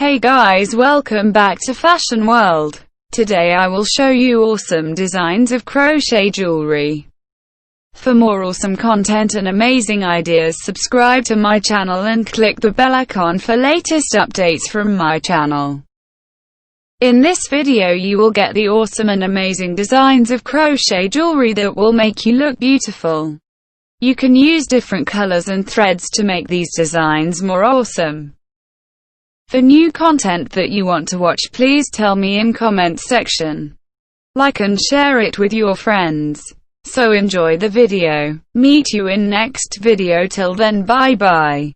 Hey guys, welcome back to Fashion World. Today I will show you awesome designs of crochet jewelry. For more awesome content and amazing ideas, subscribe to my channel and click the bell icon for latest updates from my channel. In this video you will get the awesome and amazing designs of crochet jewelry that will make you look beautiful. You can use different colors and threads to make these designs more awesome. For new content that you want to watch, please tell me in comment section. Like and share it with your friends. So enjoy the video. Meet you in next video. Till then, bye bye.